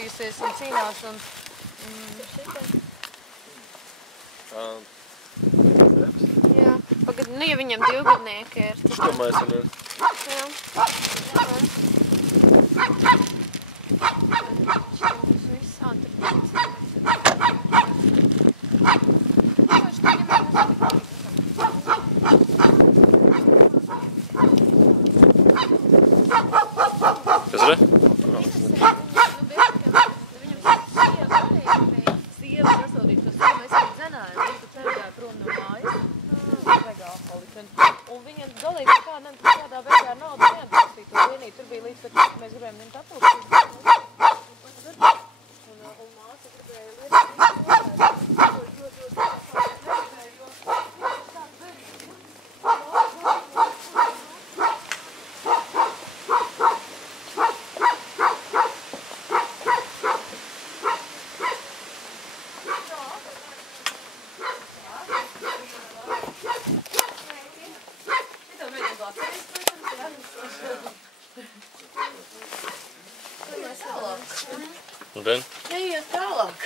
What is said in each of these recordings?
iesaistījusies un cīnās. Jā, pagad, nu ja viņam 2 gadnieki ir. Šo maisa ir. Jā. Kas ir? Un viņa galīgi kādā veidā naudu neatbalstīja to vienību. Tur bija līdz pat, ka mēs gribējām ņemt apulsīt. Un māsa gribēja Un ten? Neiet tālāk.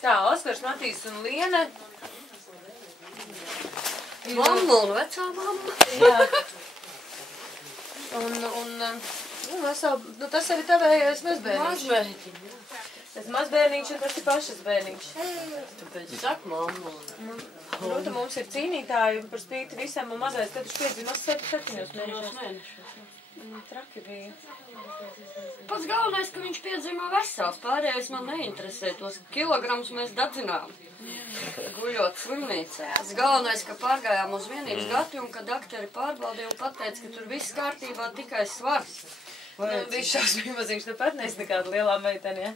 Tā, Oskars, Matīs un Liene. Mamma un vecā mamma. Jā. Un tas arī tavējais mazbērniņš. Mazbērniņš. Tas mazbērniņš un tas ir pašas bērniņš. Tāpēc saka mamma. Rūta mums ir cīnītāji par spīti visam un mazais, kad viņš piedzimās 7 mēnešos. Traki bija. Pats galvenais, ka viņš piedzima vesels. Pārējais man neinteresē. Tos kilogramus mēs dadzinām. Guļot slimnīcā. Tas galvenais, ka pārgājām uz vienības gati un kad dakteri pārbaudīja un pateica, ka tur viss kārtībā, tikai svars. Viņš šausmīgi maziņš tepat nes nekāda lielā meitene, ja?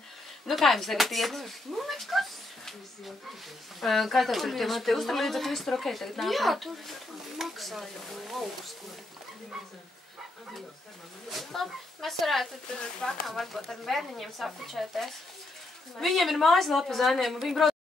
Nu, kā jums tagad iet? Nu, nekas. Kā tev tur tie uzturlīdzekļi, ka viss tur ok tagad nāk? Jā, tur maksāja augustu. Mēs varētu tur pakām varbūt ar bērniņiem sapučēties. Viņiem ir mājaslapa zaļiem un viņi brauc